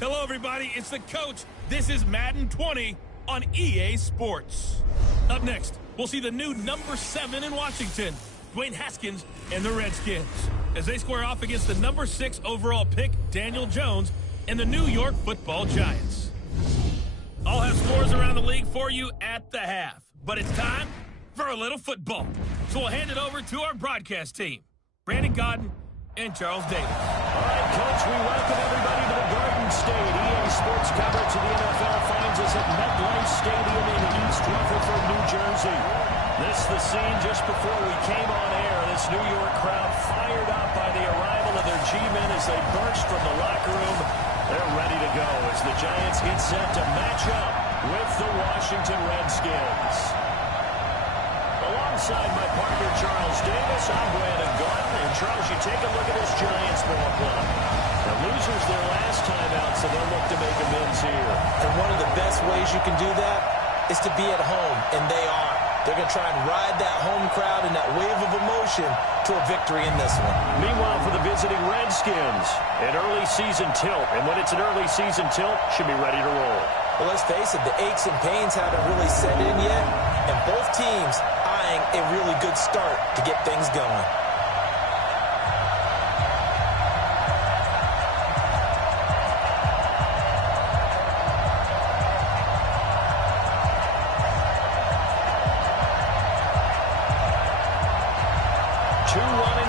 Hello, everybody. It's the coach. This is Madden 20 on EA Sports. Up next, we'll see the new number 7 in Washington, Dwayne Haskins and the Redskins, as they square off against the number 6 overall pick, Daniel Jones, and the New York Football Giants. I'll have scores around the league for you at the half, but it's time for a little football. So we'll hand it over to our broadcast team, Brandon Godden and Charles Davis. All right, Coach, we welcome everybody to the Garden State. EA Sports coverage of the NFL finds us at MetLife Stadium in East Rutherford, New Jersey. This is the scene just before we came on air. This New York crowd fired up by the arrival of their G-men as they burst from the locker room. They're ready to go as the Giants get set to match up with the Washington Redskins. Alongside my partner, Charles Davis, I'm Brandon Godden. And Charles, you take a look at this Giants ball club. The losers their last time out, so they'll look to make amends here. And one of the best ways you can do that is to be at home, and they are. They're going to try and ride that home crowd and that wave of emotion to a victory in this one. Meanwhile, for the visiting Redskins, an early season tilt. And when it's an early season tilt, should be ready to roll. Well, let's face it, the aches and pains haven't really set in yet, and both teams eyeing a really good start to get things going.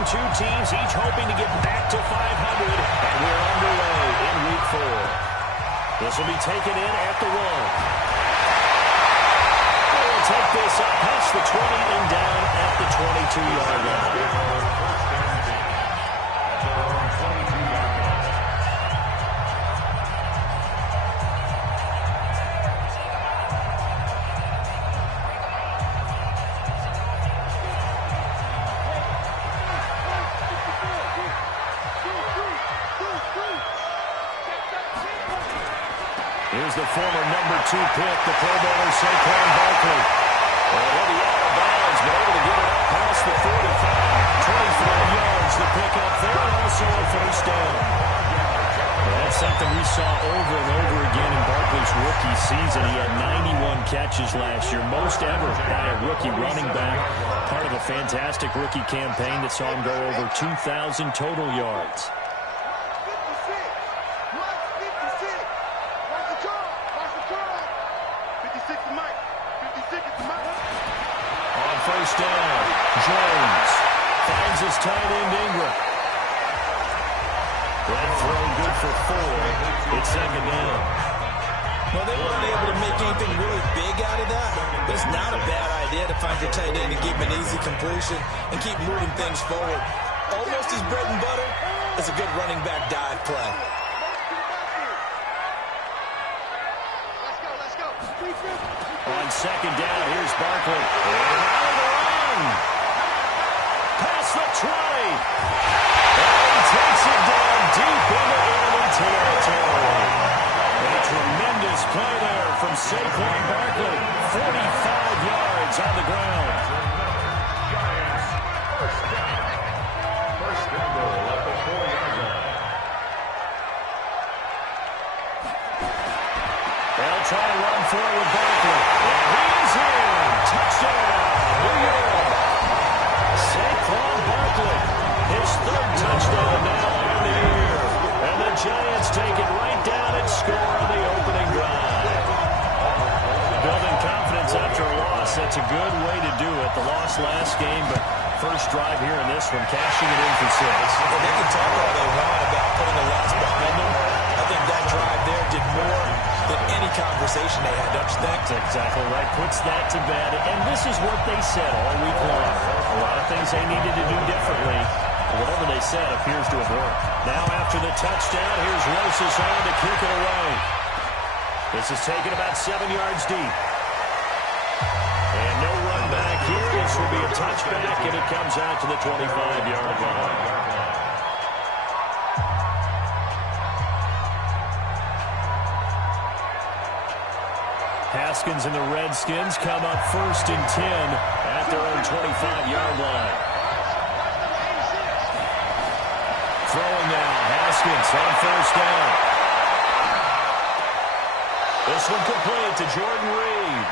Two teams each hoping to get back to 500, and we're underway in Week 4. This will be taken in at the 1. We'll take this up past the 20 and down at the 22-yard line. Here's the former number 2 pick, the Pro Bowler Saquon Barkley. He'll be out of bounds, but able to get it up past the 45. 25 yards, the pick up there, and also a first down. Well, that's something we saw over and over again in Barkley's rookie season. He had 91 catches last year, most ever by a rookie running back. Part of a fantastic rookie campaign that saw him go over 2,000 total yards. First down, Jones finds his tight end Ingram. That throw good for 4. It's second down. Well, they weren't able to make anything really big out of that, but it's not a bad idea to find your tight end and give him an easy completion and keep moving things forward. Almost his bread and butter is a good running back dive play. On second down, here's Barkley. And out of the run. Past the 20. And he takes it down deep into enemy territory. A tremendous play there from Saquon Barkley. 45 yards on the ground. First and goal at the 4-yard line. They'll try to run forward with Barkley. And he's in. Touchdown, New York. Saquon Barkley, his 3rd touchdown now on the year. And the Giants take it right down and score on the opening drive. Building confidence after a loss, that's a good way to do it. The loss last game, but first drive here in this one, cashing it in for 6. Well, they can talk all they want about putting a loss behind them. I think that drive there did more than any conversation they had, don't you think? That's exactly right. Puts that to bed. And this is what they said all week long. A lot of things they needed to do differently. Whatever they said appears to have worked. Now after the touchdown, here's Rosas on to kick it away. This is taken about 7 yards deep. And no run back here. This will be a touchback, and it comes out to the 25-yard line. Haskins and the Redskins come up 1st and 10 at their own 25-yard line. Throwing now, Haskins on 1st down. This one complete to Jordan Reed.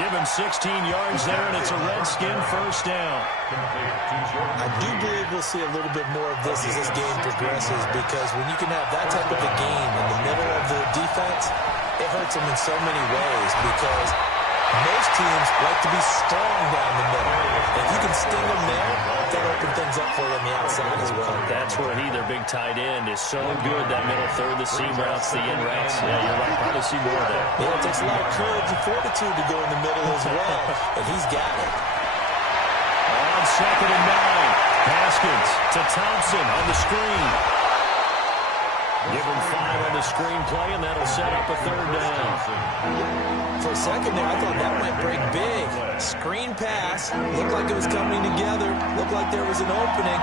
Give him 16 yards there, and it's a Redskin first down. I do believe we'll see a little bit more of this as this game progresses, because when you can have that type of a game in the middle of the defense, it hurts them in so many ways, because most teams like to be strong down the middle. If you can sting them there, that'll open things up for you on the outside as well. That's where he, their big tight end, is so good, that middle third, the seam routes, the in routes. Yeah, you're right. Probably see more of that. Yeah, it takes a lot of courage and fortitude to go in the middle as well, and he's got it. On 2nd and 9, Haskins to Thompson on the screen. Give him 5 on the screen play, and that'll set up a 3rd down. For a second there, I thought that might break big. Screen pass, looked like it was coming together, looked like there was an opening.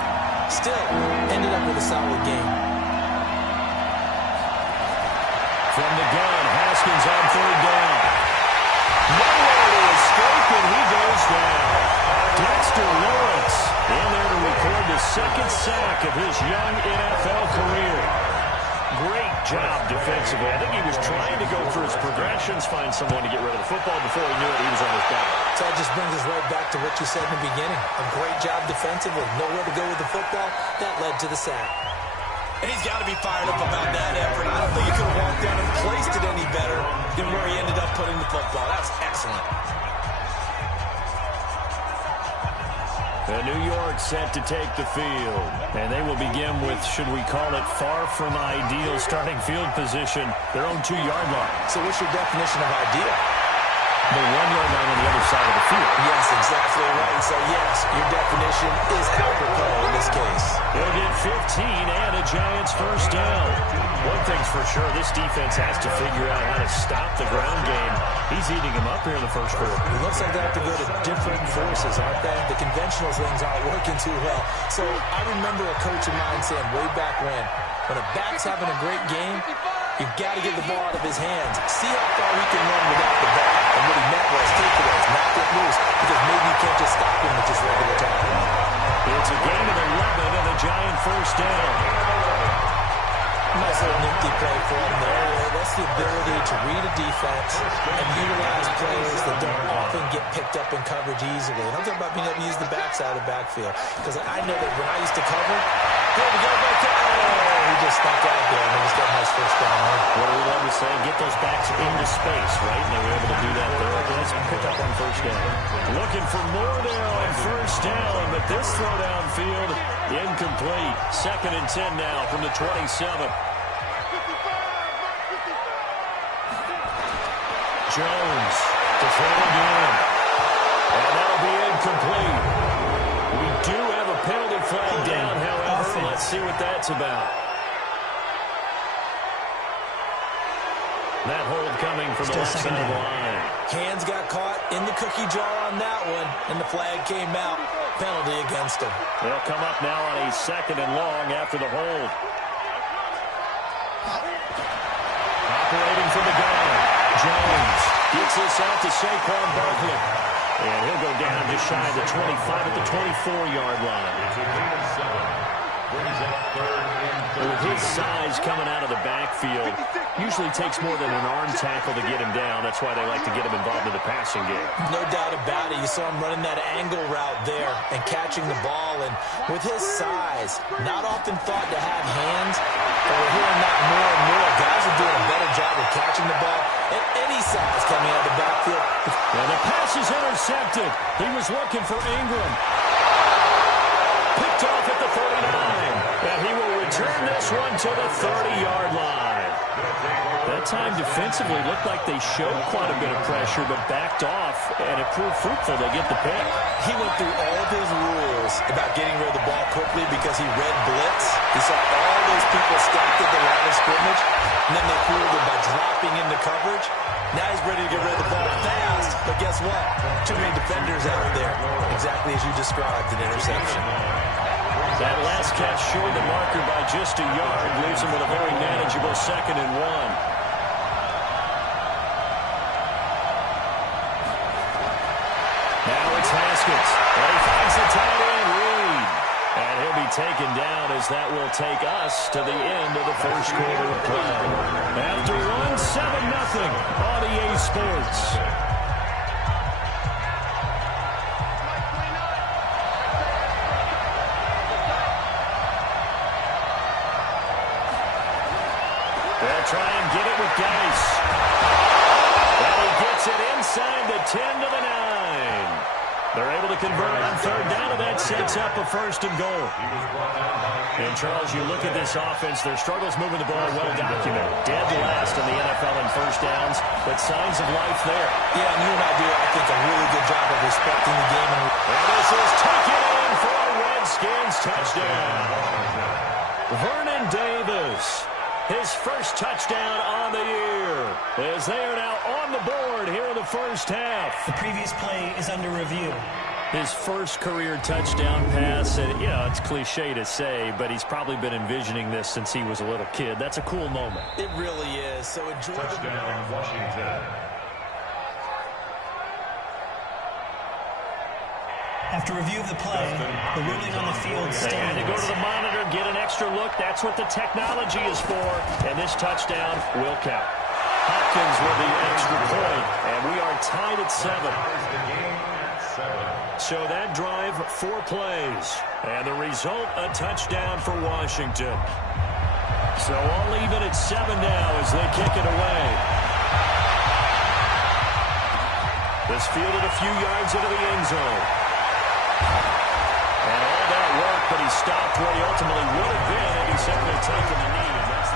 Still, ended up with a solid game. From the gun, Haskins on 3rd down. Nowhere to escape, and he goes down. Dexter Lawrence in there to record the 2nd sack of his young NFL career. Great job defensively. I think he was trying to go through his progressions, find someone to get rid of the football. Before he knew it, he was on his back. So that just brings us right back to what you said in the beginning. A great job defensively. Nowhere to go with the football. That led to the sack. And he's got to be fired up about that effort. I don't think he could have walked down and placed it any better than where he ended up putting the football. That's excellent. And New York set to take the field. And they will begin with, should we call it, far from ideal starting field position, their own 2-yard line. So what's your definition of ideal? The 1-yard line on the other side of the field. Yes, exactly right. So yes, your definition is apropos in this case. They'll get 15 and a Giants first down. One thing's for sure, this defense has to figure out how to stop the ground game. He's eating them up here in the first quarter. It looks like they have to go to different forces, aren't they? The conventional things aren't working too well. So I remember a coach of mine saying way back when a back's having a great game, you've got to get the ball out of his hands. See how far he can run without the ball. And what he meant was takeaways, not get loose, because maybe you can't just stop him with just regular tackling. It's a gain of 11 and a Giant first down. Nice little nifty play for him there. That's the ability to read a defense and utilize players that don't often get picked up in coverage easily. And I'm talking about being able to use the backside of backfield. Because I know that when I used to cover, here we go, he just stuck out there and he just got a nice first down. What do we love to say? Get those backs into space, right? And they were able to do that there. Let's pick up on first down. Looking for more there on first down, but this throw downfield incomplete. 2nd and 10 now from the 27. Jones to throw again. And that'll be incomplete. We do have a penalty flag down, however. Let's see what that's about. That hold coming from the left side of the line. Hands got caught in the cookie jar on that one, and the flag came out. Penalty against him. They'll come up now on a 2nd and long after the hold. Operating from the gun. Jones gets this out to Saquon Barkley. And he'll go down just shy of the 25 at the 24-yard line. With his size coming out of the backfield, usually takes more than an arm tackle to get him down. That's why they like to get him involved in the passing game. No doubt about it. You saw him running that angle route there and catching the ball. And with his size, not often thought to have hands, but we're hearing that more and more. Guys are doing a better job of catching the ball at any size coming out of the backfield. And the pass is intercepted. He was looking for Ingram. Picked off at the 49. And he will return this one to the 30-yard line. That time defensively looked like they showed quite a bit of pressure, but backed off, and it proved fruitful. They get the pick. He went through all of his rules about getting rid of the ball quickly because he read blitz. He saw all those people stacked at the line of scrimmage, and then they fooled him by dropping into coverage. Now he's ready to get rid of the ball fast, but guess what? Too many defenders out there. Exactly as you described, an interception. That last catch showed the marker by just a yard, leaves him with a very manageable 2nd and 1. Now it's Haskins. And he finds the tight end, Reed. And he'll be taken down as that will take us to the end of the first quarter of play. After one, 7-0 on EA Sports. They'll try and get it with Geis. And he gets it inside the 10 to the 9. They're able to convert on third down, and that sets up a first and goal. And, Charles, you look at this offense, their struggles moving the ball well documented. Dead last in the NFL in first downs, but signs of life there. Yeah, and you and I do, I think, a really good job of respecting the game. And this is taken in for a Redskins touchdown. Vernon Davis, his first touchdown on the year, as they are now on the board here in the first half. The previous play is under review. His first career touchdown pass, and, you know, it's cliche to say, but he's probably been envisioning this since he was a little kid. That's a cool moment. It really is. So enjoy Touchdown, Washington. After review of the play, the ruling on the field They had to go to stands. the monitor, get an extra look. That's what the technology is for, and this touchdown will count. Hopkins with the extra point, and we are tied at 7. So that drive, 4 plays, and the result, a touchdown for Washington. So all even at 7 now as they kick it away. This fielded a few yards into the end zone. And all that work, but he stopped where he ultimately would have been if he simply taken the knee. And that's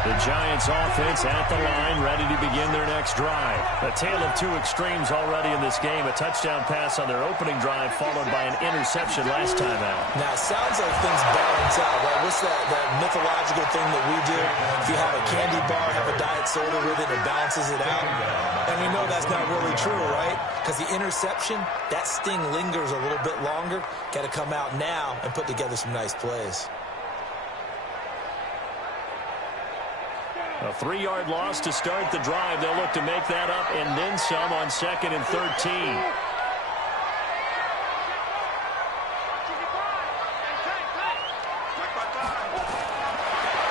the Giants offense at the line, ready to begin their next drive. A tale of two extremes already in this game. A touchdown pass on their opening drive, followed by an interception last time out. Now, it sounds like things balance out, right? What's that mythological thing that we do? If you have a candy bar, have a diet soda with it, it balances it out. And we know that's not really true, right? Because the interception, that sting lingers a little bit longer. Got to come out now and put together some nice plays. A 3-yard loss to start the drive. They'll look to make that up and then some on 2nd and 13.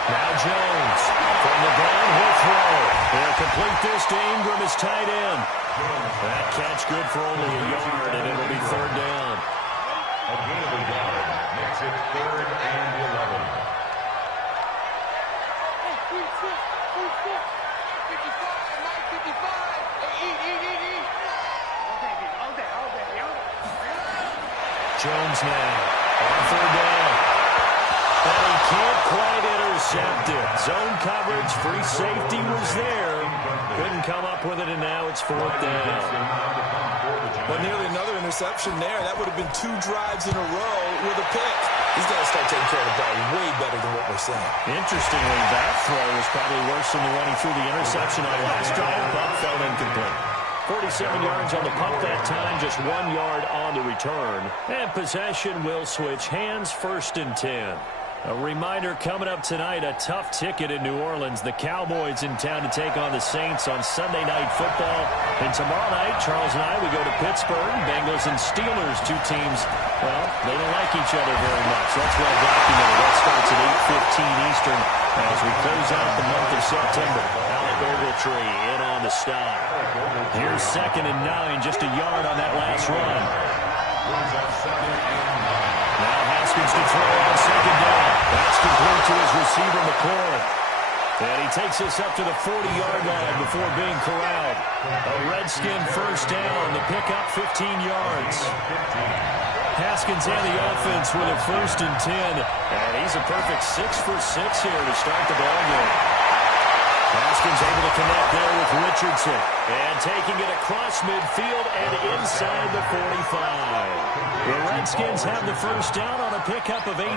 Now Jones from the ground, he'll throw. They'll complete this to Ingram as tight end. That catch good for only a yard, and it'll be third down. A gain of a yard makes it 3rd and 11. Jones now on third down. And he can't quite intercept it. Zone coverage, free safety was there. Couldn't come up with it, and now it's 4th down. But nearly another interception there. That would have been 2 drives in a row with a pick. He's got to start taking care of the ball way better than what we're seeing. Interestingly, that throw was probably worse than the one he threw the interception on last drive, but fell incomplete. 47 yards on the punt that time, just 1 yard on the return. And possession will switch hands, 1st and 10. A reminder coming up tonight, a tough ticket in New Orleans. The Cowboys in town to take on the Saints on Sunday Night Football. And tomorrow night, Charles and I, we go to Pittsburgh. Bengals and Steelers, 2 teams, well, they don't like each other very much. That's well documented. That starts at 8:15 Eastern as we close out the month of September. Alec Ogletree in on the stop. Here's 2nd and 9, just a yard on that last run. Now Haskins to throw on 2nd down. That's complete to his receiver, McCoy. And he takes us up to the 40-yard line before being corralled. A Redskin first down. The pickup, 15 yards. Haskins and the offense with a 1st and 10. And he's a perfect 6 for 6 here to start the ballgame. Haskins able to connect there with Richardson. And taking it across midfield and inside the 45. The Redskins have the first down on a pickup of 18.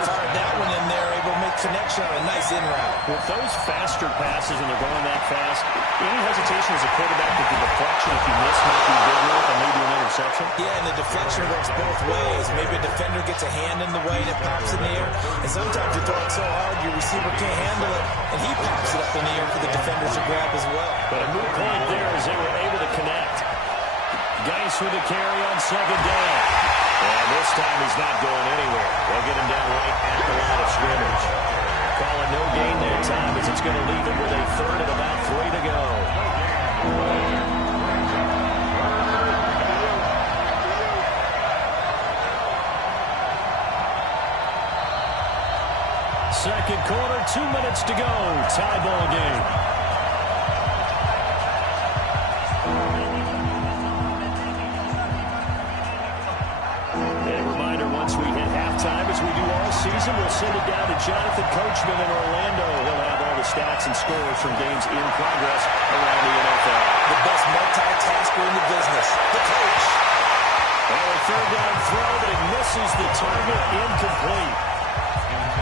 Fired that one in there, able to make make connection on a nice in route. With those faster passes and they're going that fast, any hesitation as a quarterback that the deflection, if you miss, might be bigger and maybe an interception? Yeah, and the deflection works both ways. Maybe a defender gets a hand in the way and it pops in the air, and sometimes you throw it so hard your receiver can't handle it, and he pops it up in the air for the defenders to grab as well. But a moot point there as they were able to connect. Geis with a carry on second down. And this time he's not going anywhere. They'll get him down right at the line of scrimmage. Calling no gain that time as it's going to leave him with a third and about 3 to go. Second quarter, 2 minutes to go. Tie ball game. As we do all season, we'll send it down to Jonathan Coachman in Orlando. He'll have all the stats and scores from games in progress around the NFL. The best multitasker in the business, the coach. And a third down throw, but it misses the target, incomplete.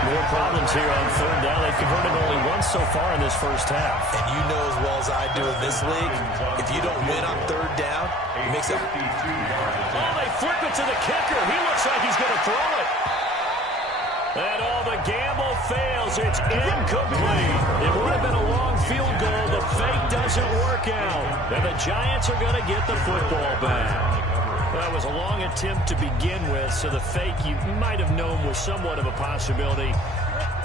More problems here on third down. They've converted only once so far in this first half. And you know as well as I do in this league, if you don't win on third down, it makes it. Oh, they flip it to the kicker. He looks like he's going to throw it. And all the gamble fails. It's incomplete. It would have been a long field goal. The fake doesn't work out. And the Giants are going to get the football back. That was a long attempt to begin with, so the fake you might have known was somewhat of a possibility.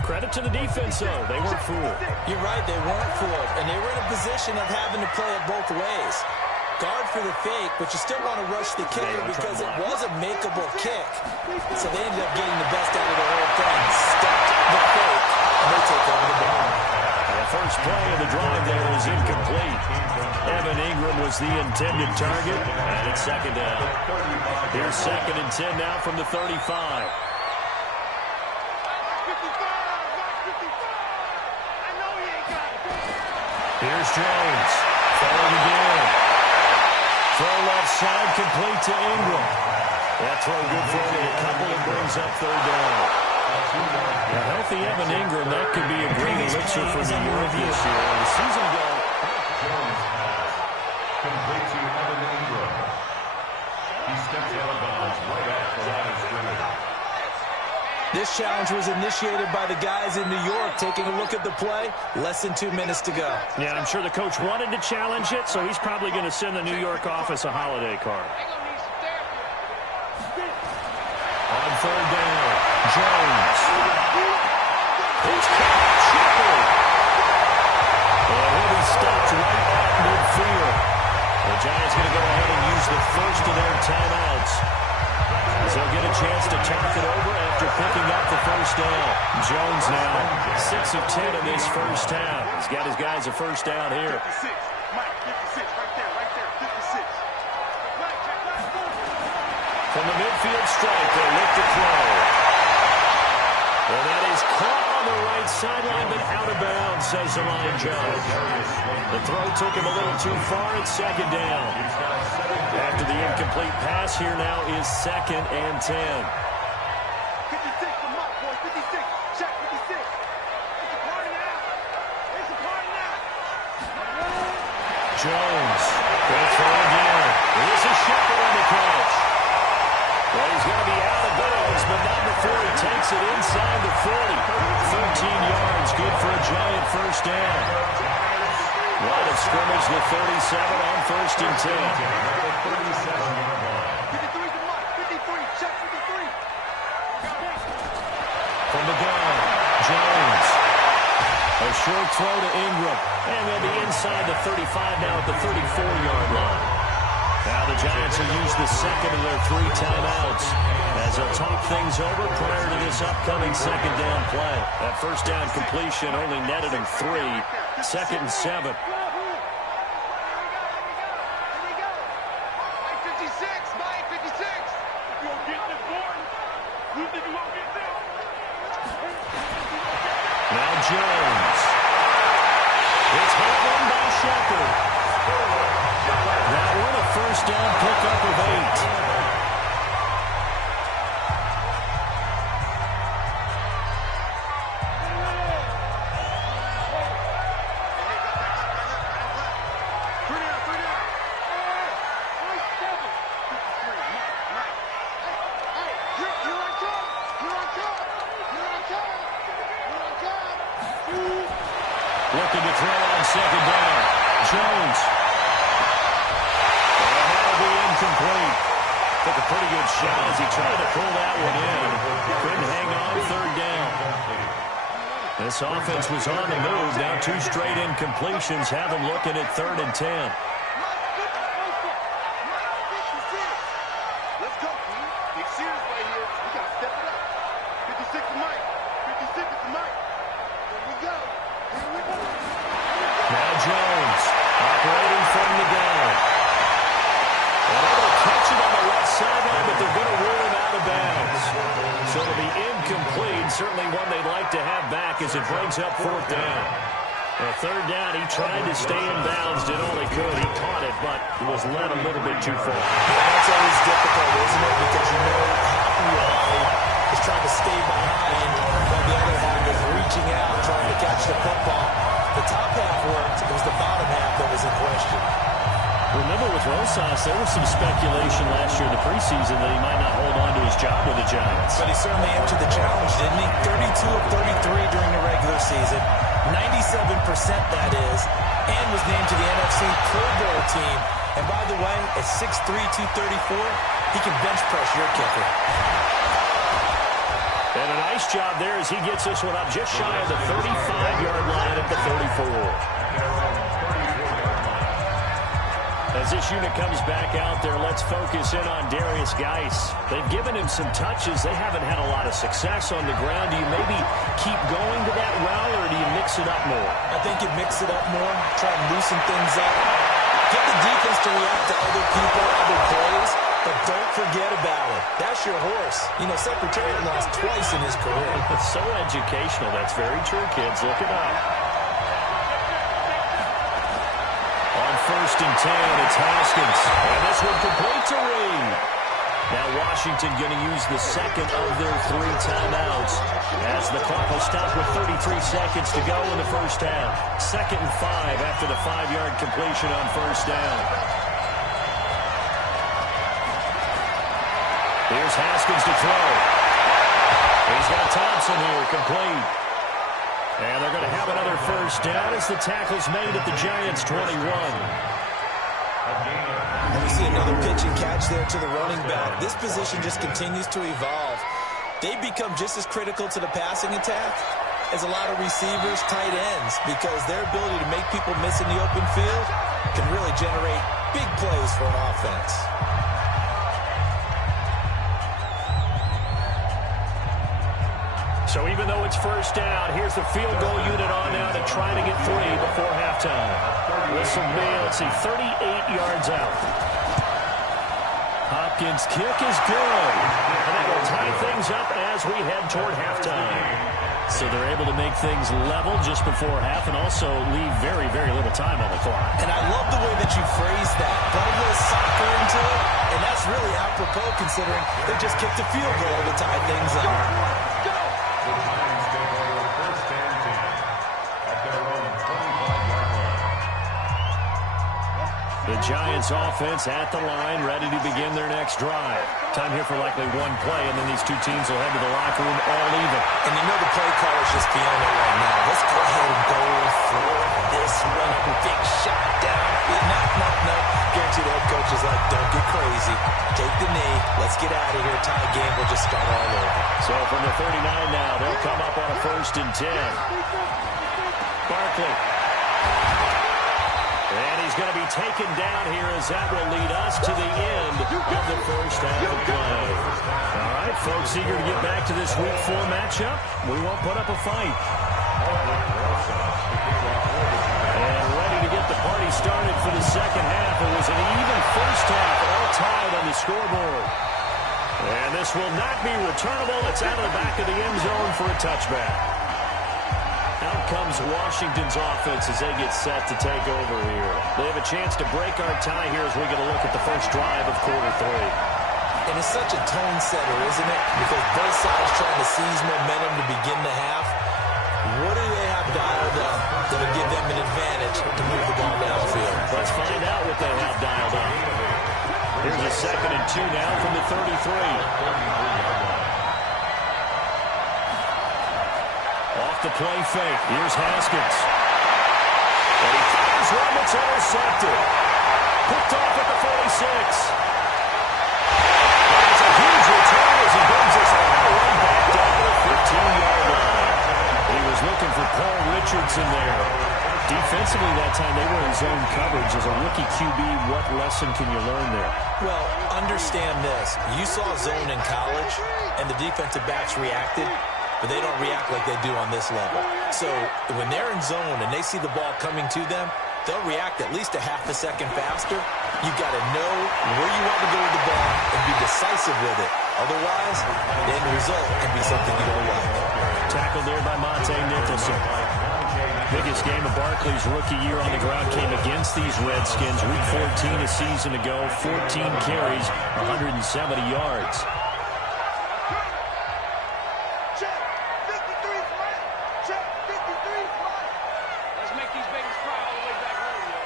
Credit to the defense, though. They weren't fooled. You're right, they weren't fooled. And they were in a position of having to play it both ways. Guard for the fake, but you still want to rush the kicker because it was a makeable kick. So they ended up getting the best out of the whole thing. Stepped the fake, and they take over the ball. The first play of the drive there is incomplete. Evan Ingram was the intended target, and it's second down. Here's 2nd and 10 now from the 35. Here's Jones. Throwing again. Throw left side, complete to Ingram. That throw good for only a couple. It brings up third down. A healthy Evan Ingram, that could be a great elixir for New York this year. The season goal. Complete to Evan Ingram. He steps out of bounds right at the line of scrimmage. This challenge was initiated by the guys in New York. Taking a look at the play, less than 2 minutes to go. Yeah, I'm sure the coach wanted to challenge it, so he's probably going to send the New York office a holiday card. On third down, Jones. It's caught, Shepard. And he'll be stopped right at midfield. The Giants going to go ahead and use the first of their timeouts. They'll get a chance to talk it over after picking up the first down. Jones now 6 of 10 in this first half. He's got his guys a first down here. 56. Mike, 56. Right there. 56. From the midfield stripe, they look to throw. And that is caught on the right sideline, but out of bounds, says the line judge. The throw took him a little too far. It's second down. After the incomplete pass, here now is 2nd and 10. 56 for Mike, boy. 56. Check 56. It's a party now. It's a party now. Jones. Going to throw again. This is Shepard on the catch. Well, he's going to be out of bounds, but not before he takes it inside the 40. 13 yards, good for a Giant first down. Line of scrimmage, the 37 on 1st and 10. 53 to Mike. 53. Check 53. From the gun, Jones. A short throw to Ingram. And they'll be inside the 35 now at the 34-yard line. Now the Giants will use the second of their 3 timeouts as they'll talk things over prior to this upcoming second down play. That first down completion only netted him 3. 2nd and 7. Now Jones. It's held in by Shepard. That one a first down pickup of 8. Took a pretty good shot as he tried to pull that one in. Couldn't hang on third down. This offense was on the move. Now 2 straight incompletions have them looking at 3rd and 10. Let's go. Big serious right here. We got to step it up. 56 to Mike. 56 to Mike. Here we go. Here we go. Now Jones operating from the gun. Able to catch it on the left sideline, but they're going to rule him out of bounds. So it'll be incomplete. Certainly one they'd like to have back as it brings up 4th down. At 3rd down, he tried to stay in bounds, did all he could. He caught it, but was led a little bit too far. Yeah, that's always difficult, isn't it? Because you know half of your body is trying to stay behind, while the other half is reaching out, trying to catch the football. The top half worked. It was the bottom half that was in question. Remember with Rosas, there was some speculation last year in the preseason that he might not hold on to his job with the Giants. But he certainly answered the challenge, didn't he? 32 of 33 during the regular season, 97% that is, and was named to the NFC Pro Bowl team. And by the way, at 6'3", 234, he can bench press your kicker. And a nice job there as he gets this one up just shy of the 35-yard line at the 34. As this unit comes back out there, let's focus in on Darius Geis. They've given him some touches. They haven't had a lot of success on the ground. Do you maybe keep going to that route, or do you mix it up more? I think you mix it up more, try and loosen things up. Get the defense to react to other people, other plays, but don't forget about it. That's your horse. You know, Secretariat lost twice in his career. It's so educational. That's very true, kids. Look it up. On 1st and 10, it's Haskins. And this one complete to Reed. Now Washington going to use the second of their 3 timeouts as the clock will stop with 33 seconds to go in the first half. 2nd and 5 after the 5-yard completion on 1st down. Here's Haskins to throw. He's got Thompson here, complete. And they're going to have another 1st down as the tackle's made at the Giants' 21. And we see another pitch and catch there to the running back. This position just continues to evolve. They become just as critical to the passing attack as a lot of receivers, tight ends, because their ability to make people miss in the open field can really generate big plays for an offense. So even though it's 1st down, here's the field goal unit on now to try to get 3 before halftime. Whistle be, let's see, 38 yards out. Hopkins' kick is good. And that will tie things up as we head toward halftime. So they're able to make things level just before half and also leave very, very little time on the clock. And I love the way that you phrase that. Put a little soccer into it, and that's really apropos considering they just kicked a field goal to tie things up. The Giants take over 1st and 10 at their own 25-yard line. The Giants offense at the line, ready to begin their next drive. Time here for likely 1 play, and then these 2 teams will head to the locker room all even. And you know the play call is just beyond it right now. Let's go ahead and go for this one. Big shot down. No. Guaranteed the head coach is like, don't get crazy. Take the knee. Let's get out of here. Tie game. We'll just start all over. So from the 39 now, they'll come up on a 1st and 10. Barkley. And he's going to be taken down here as that will lead us to the end of the first half of play. All right, folks, eager to get back to this Week 4 matchup. We won't put up a fight. And ready to get the party started for the second half. It was an even first half, all tied on the scoreboard. And this will not be returnable. It's out of the back of the end zone for a touchback. Out comes Washington's offense as they get set to take over here. They have a chance to break our tie here as we get a look at the first drive of quarter 3. And it's such a tone setter, isn't it? Because both sides trying to seize momentum to begin the half. What do they have dialed up that'll give them an advantage to move the ball downfield? Let's find out what they have dialed up. Here's a 2nd and 2 now from the 33. Off the play fake. Here's Haskins. And he fires one that's intercepted. Picked off at the 46. Richardson there. Defensively that time, they were in zone coverage. As a rookie QB, what lesson can you learn there? Well, understand this. You saw zone in college, and the defensive backs reacted, but they don't react like they do on this level. So when they're in zone and they see the ball coming to them, they'll react at least a half a second faster. You've got to know where you want to go with the ball and be decisive with it. Otherwise, the end result can be something you don't like. Tackled there by Monte Nicholson. Biggest game of Barkley's rookie year on the ground came against these Redskins. Week 14 a season ago, 14 carries, 170 yards. Check. 53 flat. Check. 53 flat. Let's make these babies cry all the way back home, yo.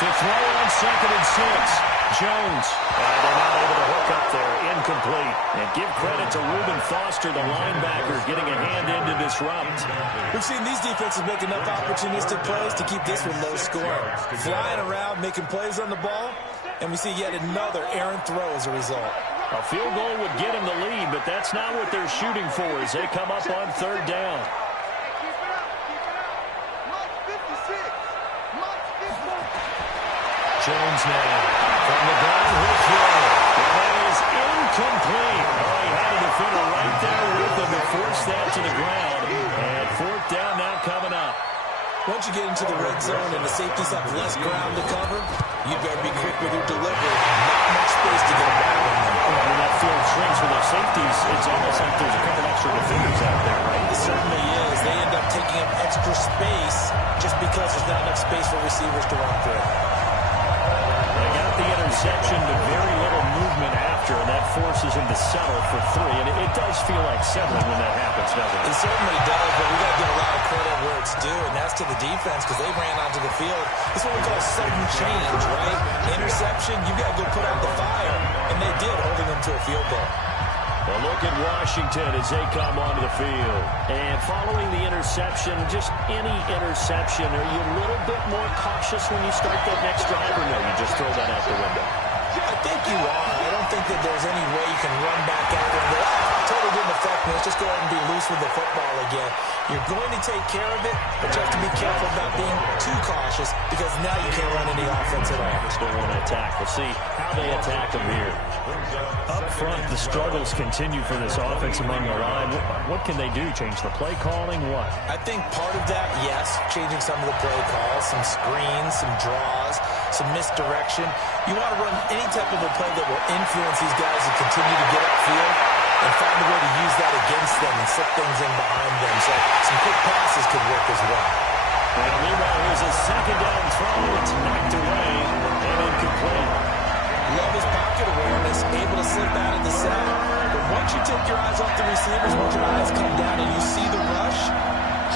To throw on 2nd and 6. Jones. They're not able to hook up there. Incomplete. And give credit to Reuben Foster, the linebacker, getting a hand in to disrupt. We've seen these defenses make enough opportunistic plays to keep this one low scoring. Flying around, making plays on the ball, and we see yet another errant throw as a result. A field goal would get them the lead, but that's not what they're shooting for as they come up on 3rd down. Keep it up. Keep it up. Mark 56. Mark 56. Jones now. From the ground, he'll throw. And that is incomplete. Oh, he had a defender right there with him to force that to the ground. And 4th down now coming up. Once you get into the red zone and the safeties have less ground to cover, you better be quick with your delivery. Not much space to get a ball in them. When that field shrinks with those safeties, it's almost like there's a couple extra defenders out there, right? It certainly is. They end up taking up extra space just because there's not enough space for receivers to run through. They got the interception, but very little movement after, and that forces him to settle for 3. And it does feel like settling when that happens, doesn't it? It certainly does, but we got to give a lot of credit where it's due, and that's to the defense because they ran onto the field. It's what we call sudden change, right? Interception, you got to go put out the fire, and they did, holding them to a field goal. A look at Washington as they come onto the field. And following the interception, just any interception, are you a little bit more cautious when you start that next drive, or no, you just throw that out the window? I think you are. I don't think that there's any way you can run back out there and go, totally didn't affect me. Let's just go ahead and be loose with the football again. You're going to take care of it, but you have to be careful about being too cautious because now you can't run any offense at all. Still want to attack. We'll see how they attack them here. Up front, the struggles continue for this offense among the line. What can they do? Change the play calling? What? I think part of that, yes, changing some of the play calls, some screens, some draws, some misdirection. You want to run any type of a play that will influence these guys to continue to get upfield and find a way to use that against them and slip things in behind them. So some quick passes could work as well. And meanwhile, here's a 2nd down throw. It's knocked away and incomplete. Love his pocket awareness, able to slip out of the sack. But once you take your eyes off the receivers, once your eyes come down and you see the rush,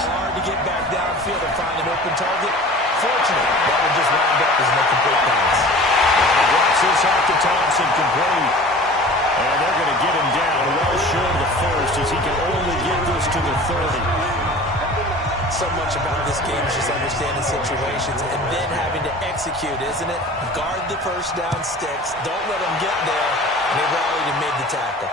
hard to get back downfield and find an open target. Fortunate, that one just wound up as an incomplete pass. And drops this off to Thompson, complete. And they're going to get him down well short of the first as he can only get this to the 30. So much about this game is just understanding situations and then having to execute, isn't it? Guard the first down sticks. Don't let them get there. And they rallied and made the tackle.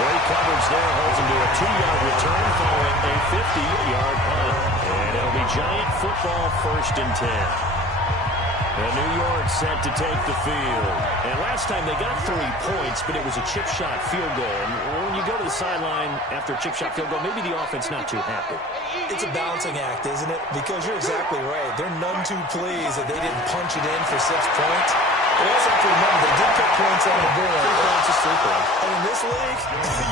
Great coverage there. Holds him to a 2-yard return following a 50-yard punt. And it'll be Giant football 1st and 10. And New York set to take the field. And last time they got 3 points, but it was a chip shot field goal. And when you go to the sideline after a chip shot field goal, maybe the offense not too happy. It's a balancing act, isn't it? Because you're exactly right. They're none too pleased that they didn't punch it in for 6 points. But also have to remember, they did put points on the board. 3 points is 3 points. And in this league,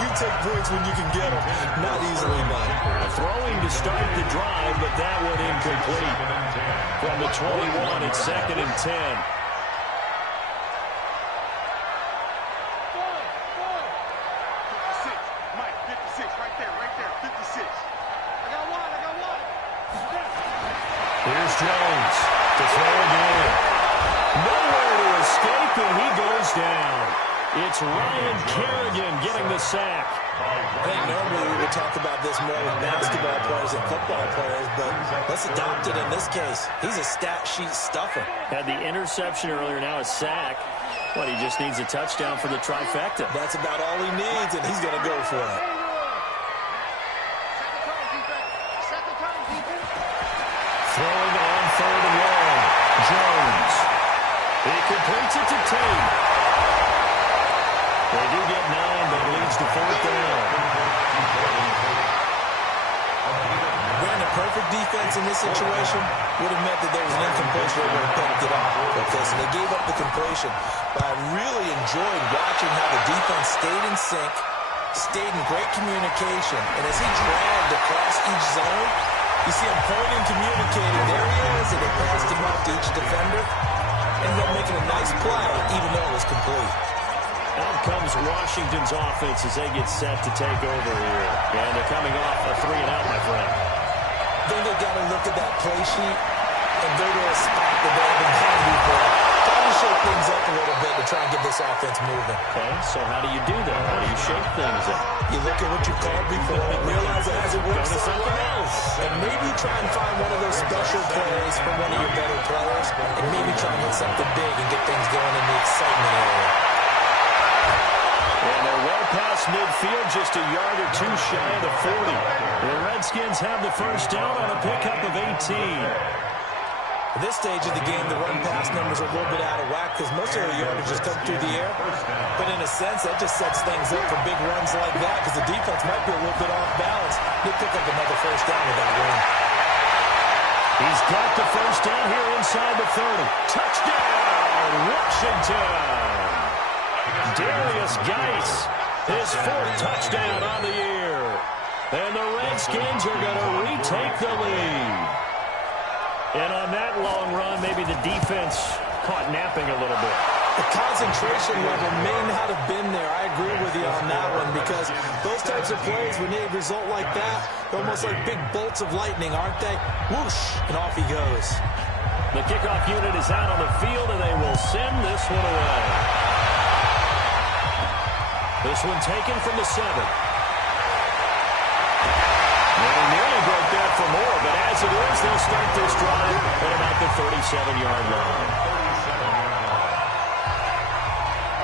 you take points when you can get them. Not easily done. Throwing to start the drive, but that one incomplete. From the 21, it's 2nd and 10. Mike, 56, right there, 56. I got one. Here's Jones to throw again. Nowhere to escape, and he goes down. It's Ryan Kerrigan getting the sack. I think normally we would talk about this more with basketball players and football players, but let's adopt it in this case. He's a stat sheet stuffer. Had the interception earlier, now a sack. Well, he just needs a touchdown for the trifecta. That's about all he needs, and he's going to go for it. Throwing on 3rd and long. Jones. He completes it to Tate. They do get 9, but it leads to 4th down. Ran a perfect defense in this situation would have meant that there was an incompletion that would have picked it up. But listen, they gave up the completion. But I really enjoyed watching how the defense stayed in sync, stayed in great communication. And as he dragged across each zone, you see him pointing, communicating. There he is, and they passed him up to each defender. Ended up making a nice play, even though it was complete. Out comes Washington's offense as they get set to take over here. And they're coming off a 3-and-out, my friend. Then they got to look at that play sheet and go to a spot that they haven't had before. Try to shake things up a little bit to try and get this offense moving. Okay, so how do you do that? How do you shake things up? You look at what you called before, realize it hasn't worked somewhere else, and maybe try and find one of those special plays from one of your better players, and maybe try and hit something big and get things going in the excitement area. And they're well past midfield, just a yard or two shy of the 40. The Redskins have the first down on a pickup of 18. At this stage of the game, the run-pass numbers are a little bit out of whack because most of their yardage just come through the air. But in a sense, that just sets things up for big runs like that because the defense might be a little bit off balance. They pick up another first down with that run. He's got the first down here inside the 30. Touchdown, Washington! Darius Geis, his 4th touchdown on the year. And the Redskins are going to retake the lead. And on that long run, maybe the defense caught napping a little bit. The concentration level may not have been there. I agree with you on that one because those types of plays, when they result like that, they're almost like big bolts of lightning, aren't they? Whoosh, and off he goes. The kickoff unit is out on the field, and they will send this one away. This one taken from the 7. They nearly broke that for more, but as it is, they'll start this drive at about the 37-yard line.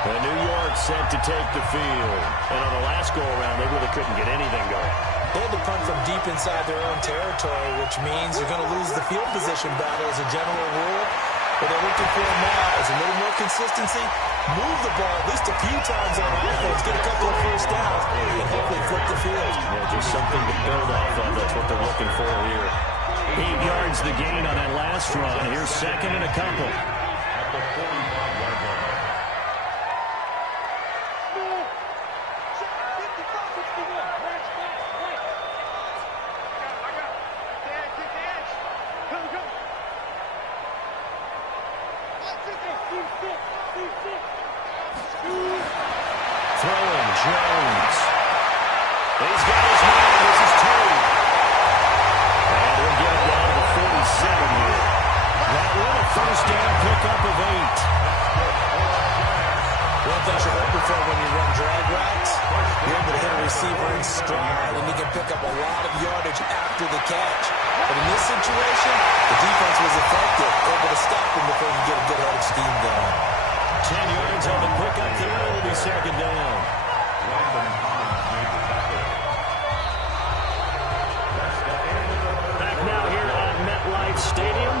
The New York set to take the field. And on the last go-around, they really couldn't get anything going. They had to punt from deep inside their own territory, which means you're going to lose the field position battle as a general rule. What they're looking for now is a little more consistency, move the ball at least a few times on offense, get a couple of first downs, and hopefully flip the field. Yeah, just something to build off of. That's what they're looking for here. 8 yards the gain on that last run. Here's 2nd and a couple. At the 45-yard line. Throwing, Jones. He's got his man. This is 2. And we'll get it down to the 47 here. That one a first down pickup of 8. One thing you're hoping for when you run drag routes, you're able to hit a receiver in stride, and you can pick up a lot of yardage after the catch. But in this situation, the defense was effective, able to stop him before you get a good head of steam going. 10 yards on the pickup there. It'll be 2nd down. Back now here at MetLife Stadium.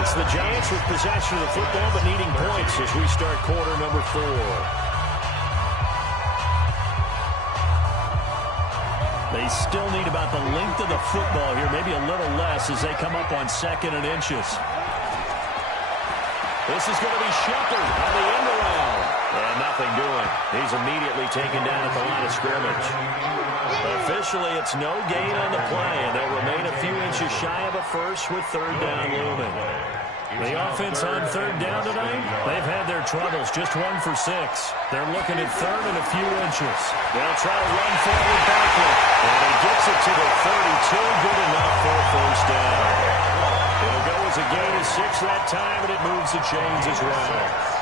It's the Giants with possession of the football but needing points as we start quarter number 4. They still need about the length of the football here, maybe a little less as they come up on 2nd and inches. This is going to be Shepard on the end around. And nothing doing. He's immediately taken down at the line of scrimmage. Officially, it's no gain on the play, and they'll remain a few inches shy of a first with 3rd down looming. The offense on 3rd down tonight, they've had their troubles, just 1 for 6. They're looking at 3rd and a few inches. They'll try to run forward backward, and he gets it to the 32, good enough for a first down. It'll go as a gain of 6 that time, and it moves the chains as well.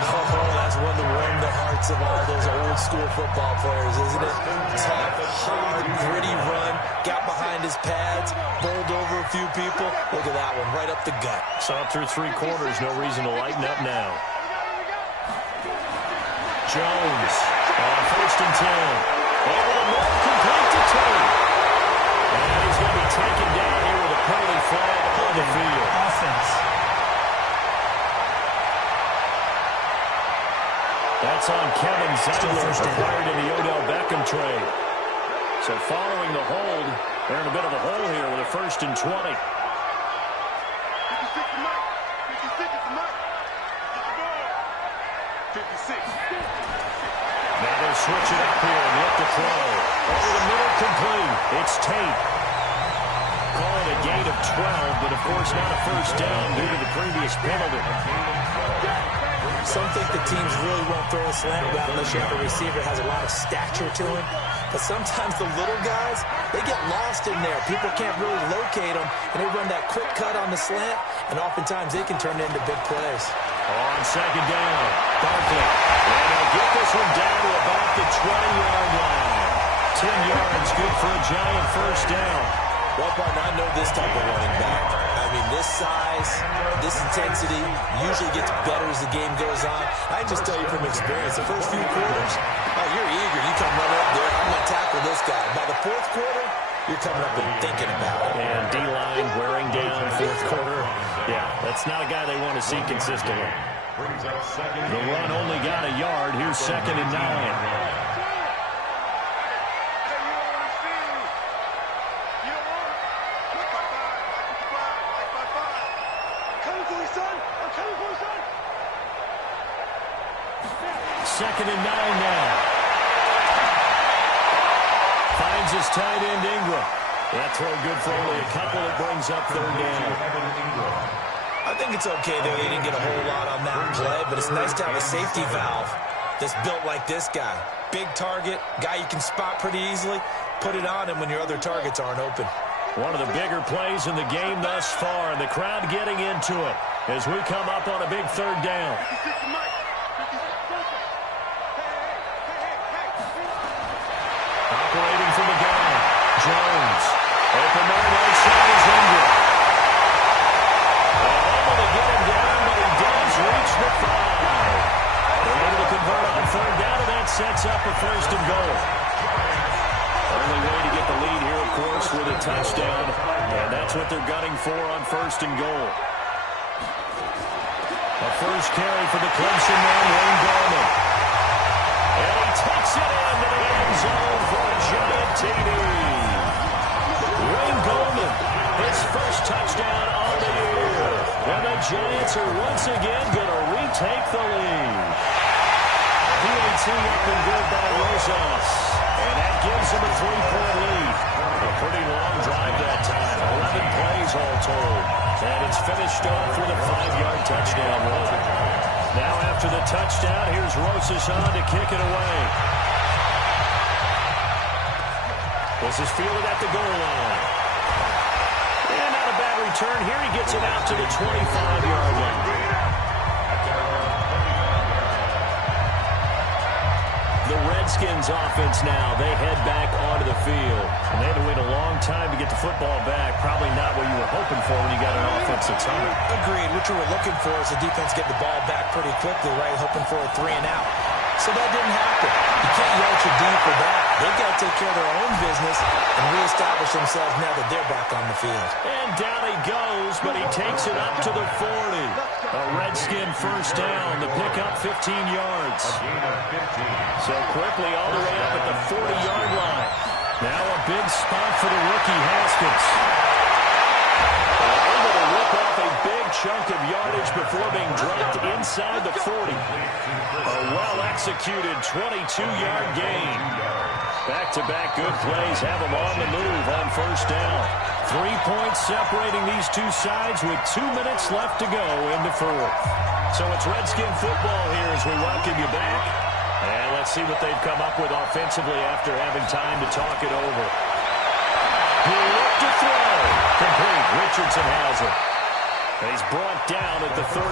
Oh, that's one to warm the hearts of all those old-school football players, isn't it? Tough, hard, gritty run, got behind his pads, bowled over a few people. Look at that one, right up the gut. Saw through 3 quarters, no reason to lighten up now. Jones on 1st and 10. Over the middle, complete to Tate. And he's going to be taken down here with a penalty flag on the field. Offense. That's on Kevin Zeitler, acquired in the Odell Beckham trade. So following the hold, they're in a bit of a hole here with a 1st and 20. 56 to Mike. 56 to Mike. Get the ball. 56. Now they'll switch it up here and look to throw. Over the middle, complete. It's Tate. Call it a gain of 12, but of course not a 1st down due to the previous penalty. Some think the teams really won't throw a slant route unless you have a receiver that has a lot of stature to him. But sometimes the little guys, they get lost in there. People can't really locate them, and they run that quick cut on the slant, and oftentimes they can turn it into big plays. On 2nd down, Barkley. And they'll get this one down to about the 20-yard line. 10 yards, good for a giant 1st down. Well, partner, I know this type of running back. I mean, this size, this intensity usually gets better as the game goes on. I can just tell you from experience, the first few quarters, you're eager. You come running up there, I'm going to tackle this guy. By the 4th quarter, you're coming up and thinking about it. And D-line wearing down 4th quarter. Yeah, that's not a guy they want to see consistently. The run only got a yard. Here's 2nd and 9. Second and 9 now. Finds his tight end, Ingram. That throw good for only a couple. It brings up 3rd down. I think it's okay that they didn't get a whole lot on that play, but it's nice to have a safety valve that's built like this guy. Big target, guy you can spot pretty easily. Put it on him when your other targets aren't open. One of the bigger plays in the game thus far, and the crowd getting into it as we come up on a big 3rd down. Operating from the gun, Jones. Open man outside is Ingram. They're able to get him down, but he does reach the 5. They're able to convert on 3rd down, and that sets up a 1st and goal. Only way to get the lead here, of course, with a touchdown, and that's what they're gunning for on 1st and goal. A first carry for the Clemson man, Wayne Gallman. And he takes it into the end zone for a giant TD. Wayne Gallman, his first touchdown of the year. And the Giants are once again going to retake the lead. PAT up and good by Rosas. And that gives them a 3-point lead. A pretty long drive that time. 11 plays all told. And it's finished off with a 5-yard touchdown run. Now after the touchdown, here's Rosas on to kick it away. This is fielded at the goal line. And not a bad return here. He gets it out to the 25-yard line. The Redskins offense now, they head back onto the field. And they had to wait a long time to get the football back. Probably not what you were hoping for when you got an offense that's hungry. Agreed. What you were looking for is the defense get the ball back pretty quickly, right? Hoping for a 3-and-out. So that didn't happen. You can't yell at your D for that. They've got to take care of their own business and reestablish themselves now that they're back on the field. And down he goes, but he takes it up to the 40. A Redskin first down to pick up 15 yards. So quickly all the way up at the 40-yard line. Now a big spot for the rookie Haskins. Able to rip off a big chunk of yardage before being dropped inside the 40. A well-executed 22-yard gain. Back-to-back good plays have them on the move on first down. 3 points separating these two sides with 2 minutes left to go in the 4th. So it's Redskin football here as we welcome you back. And let's see what they've come up with offensively after having time to talk it over. He'll look to throw. Complete. Richardson has it. He's brought down at the 34.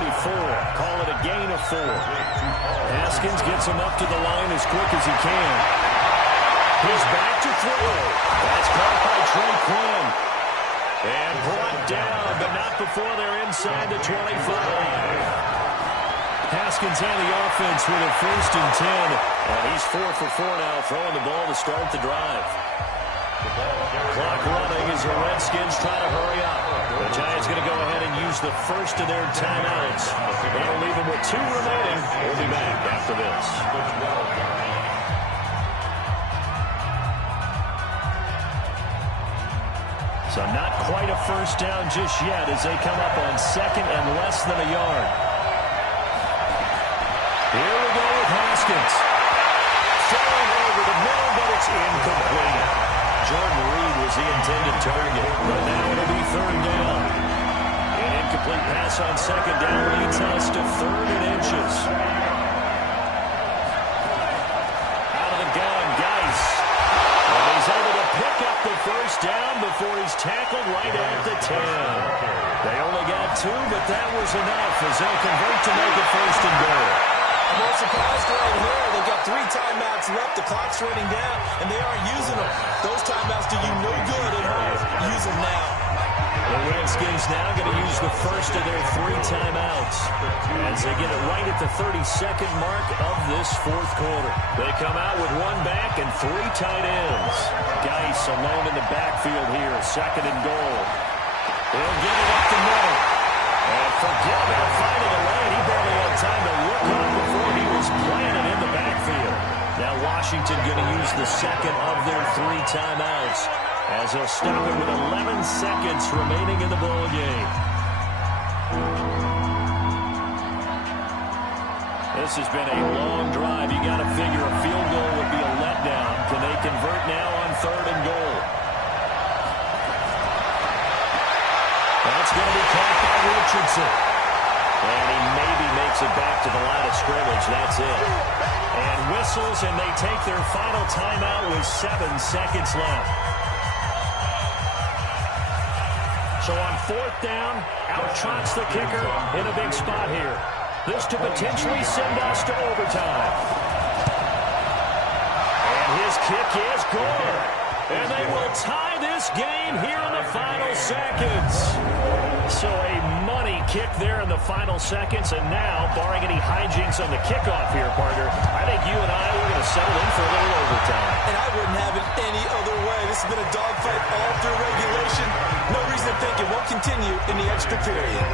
Call it a gain of 4. Haskins gets him up to the line as quick as he can. He's back to throw. That's caught by Trey Quinn. And brought down, but not before they're inside the 25. Haskins and the offense with a 1st and 10. And he's 4 for 4 now, throwing the ball to start the drive. Clock running as the Redskins try to hurry up. The Giants going to go ahead and use the first of their timeouts. That'll leave them with 2 remaining. We'll be back after this. So not quite a first down just yet as they come up on 2nd and less than a yard. Here we go with Haskins. Throwing over the middle, but it's incomplete. Jordan Reed was the intended target, but now it'll be 3rd down. An incomplete pass on 2nd down leads us to 3rd and inches. Out of the gun, Geis. And he's able to pick up the 1st down before he's tackled right at the 10. They only got 2, but that was enough as they'll convert to make it 1st and goal. I'm more surprised right here. They've got 3 timeouts left. The clock's running down, and they aren't using them. Those timeouts do you no good at home. Use them now. The Redskins now going to use the first of their 3 timeouts as they get it right at the 32nd mark of this 4th quarter. They come out with 1 back and 3 tight ends. Geis alone in the backfield here, 2nd and goal. They'll get it up the middle. And forget about finding a lane. He barely had time to look up before he was planted in the backfield. Now Washington going to use the 2nd of their 3 timeouts as they'll stop it with 11 seconds remaining in the ball game. This has been a long drive. You got to figure a field goal would be a letdown. Can they convert now on 3rd and goal? That's going to be caught by Richardson. And he maybe makes it back to the line of scrimmage. That's it. And whistles, and they take their final timeout with 7 seconds left. So on 4th down, out trots the kicker in a big spot here. This to potentially send us to overtime. And his kick is good. And they will tie this game here in the final seconds. So a money kick there in the final seconds. And now, barring any hijinks on the kickoff here, partner, I think you and I are going to settle in for a little overtime. And I wouldn't have it any other way. This has been a dogfight all through regulation. No reason to think it won't continue in the extra period.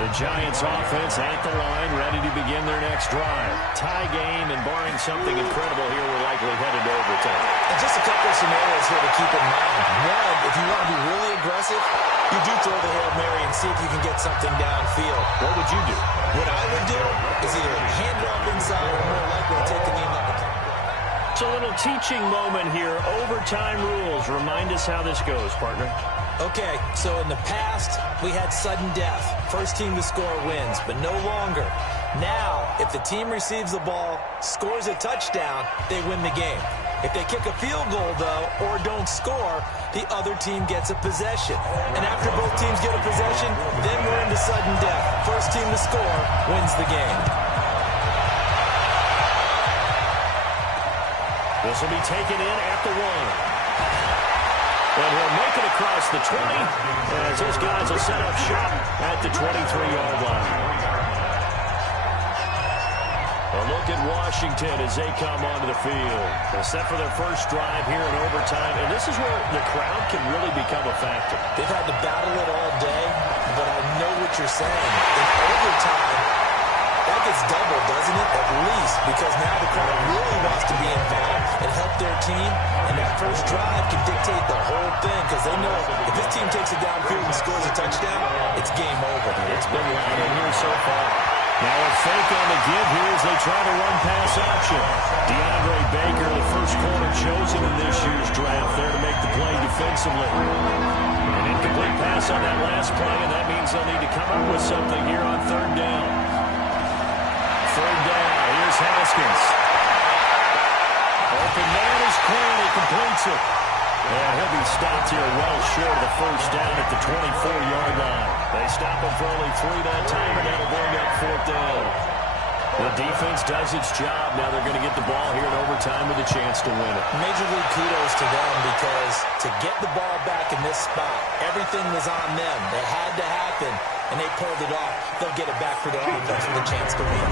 The Giants offense at the line, ready to begin their next drive. Tie game, and barring something incredible here, we're likely headed to overtime. And just a couple of scenarios here to keep in mind. One, if you want to be really aggressive, you do throw the Hail Mary and see if you can get something downfield. What would you do? What I would do is either hand it off inside or more likely to take the knee on the clock. So a little teaching moment here. Overtime rules. Remind us how this goes, partner. Okay, so in the past, we had sudden death. First team to score wins, but no longer. Now, if the team receives the ball, scores a touchdown, they win the game. If they kick a field goal, though, or don't score, the other team gets a possession. And after both teams get a possession, then we're into sudden death. First team to score wins the game. This will be taken in at the 1. And he'll make it across the 20 as his guys will set up shop at the 23-yard line. A look at Washington as they come onto the field. They're set for their first drive here in overtime, and this is where the crowd can really become a factor. They've had to battle it all day, but I know what you're saying. In overtime, that gets doubled, doesn't it? At least, because now the crowd really wants to be involved and help their team, and that first drive can dictate the whole thing, because they know if this team takes it downfield and scores a touchdown, it's game over. It's been loud in here so far. Now a fake on the give here as they try to run pass option. DeAndre Baker, the first corner chosen in this year's draft, there to make the play defensively. An incomplete pass on that last play, and that means they'll need to come up with something here on 3rd down. 3rd down, here's Haskins. Open man is Quinn, he completes it. And he'll be stopped here well short of the first down at the 24-yard line. They stop him for only 3 that time, and that'll bring up 4th down. The defense does its job. Now they're going to get the ball here in overtime with a chance to win it. Major league kudos to them because was to get the ball back in this spot. Everything was on them. They had to happen, and they pulled it off. They'll get it back for their offense with a chance to win.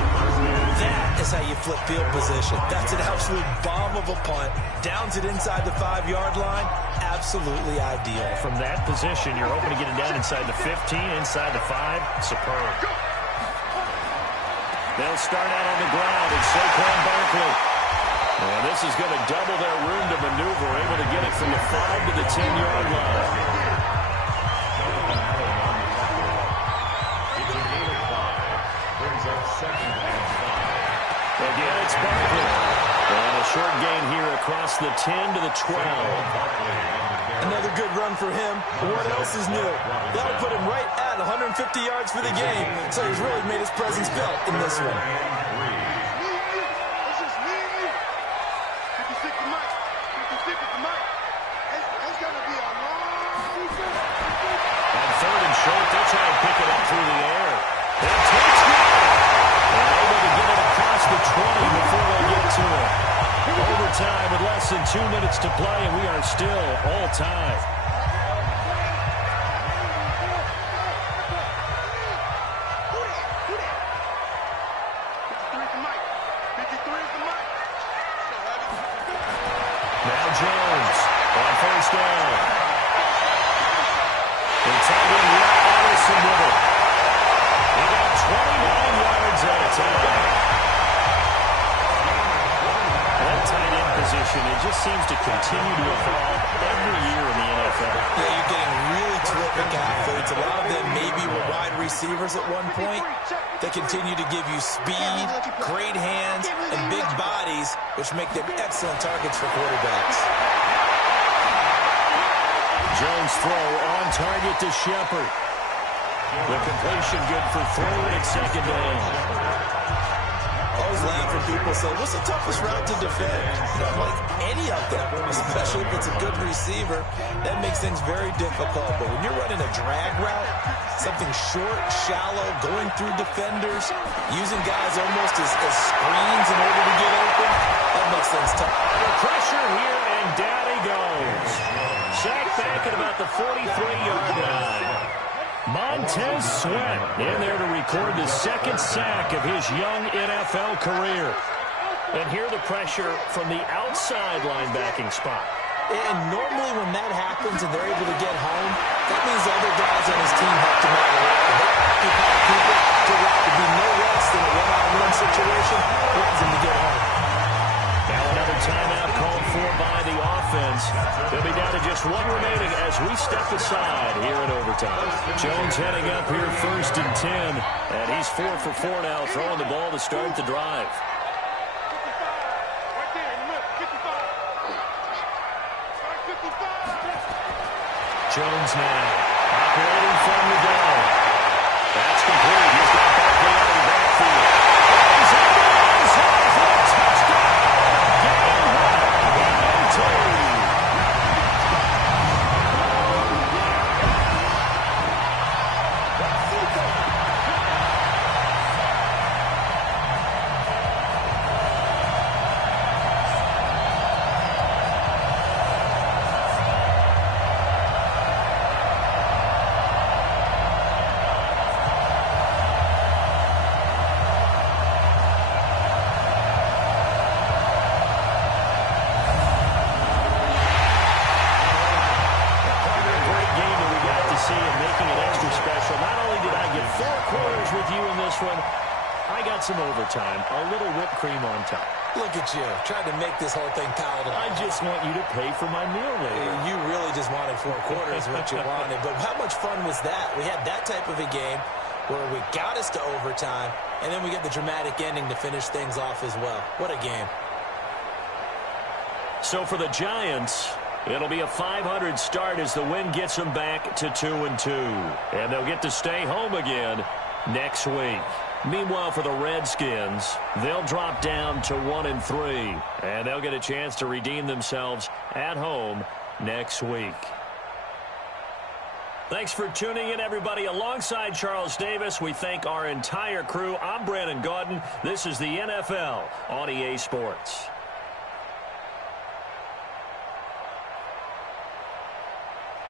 That is how you flip field position. That's an absolute bomb of a punt. Downs it inside the 5-yard line. Absolutely ideal. From that position, you're hoping to get it down inside the 15, inside the 5. Superb. They'll start out on the ground, and Saquon Barkley. And this is going to double their room to maneuver, able to get it from the 5 to the 10-yard line. It's a gain of 5. Brings up second and 5. Again, it's Barkley. And a short gain here across the 10 to the 12. Another good run for him. What else is new? That'll put him right at 150 yards for the game, so he's really made his presence felt in this one. It's just me and you. 56 to Mike. 56 to Mike. It's going to be a long defense. On third and short, they'll try and pick it up through the air. They'll take it. They're able to get it across the 20 before they get to it. Overtime with less than 2 minutes to play, and we are still all tied. Now Jones on first down. They're tagging Will Allison with it. He got 29 yards at a time. That tight end position, it just seems to continue to evolve every year in the NFL. Yeah, you're getting really terrific athletes. A lot of them maybe were wide receivers at one point. They continue to give you speed, great hands, and big bodies, which make them excellent targets for quarterbacks. Jones throw on target to Shepard. The completion good for 3 and second down. I always laugh when people say, what's the toughest route to defend? I'm like, any of them, especially if it's a good receiver. That makes things very difficult. But when you're running a drag route, something short, shallow, going through defenders, using guys almost as screens in order to get open, that makes things tough. The pressure here, and down he goes. Sacked back at about the 43-yard line. Montez Sweat in there to record the second sack of his young NFL career. And here the pressure from the outside linebacking spot. And normally when that happens and they're able to get home, that means other guys on his team helped him out a lot. They occupy people to allow to be no less than a one-on-one situation. Allows him to get home. Now another timeout called for by the offense. They'll be down to just 1 remaining as we step aside here in overtime. Jones heading up here first and 10, and he's 4 for 4 now, throwing the ball to start the drive. Jones now operating from the gun. That's complete. He's got Barkley out of the backfield. He's out of the zone for a touchdown. Game 1, 2. Some overtime, a little whipped cream on top. Look at you, trying to make this whole thing palatable. I just want you to pay for my meal later. You really just wanted 4 quarters, what you wanted. But how much fun was that? We had that type of a game where we got us to overtime, and then we get the dramatic ending to finish things off as well. What a game. So for the Giants, it'll be a 500 start as the win gets them back to 2-2. And they'll get to stay home again next week. Meanwhile, for the Redskins, they'll drop down to 1-3, and they'll get a chance to redeem themselves at home next week. Thanks for tuning in, everybody. Alongside Charles Davis, we thank our entire crew. I'm Brandon Gaudin. This is the NFL on EA Sports.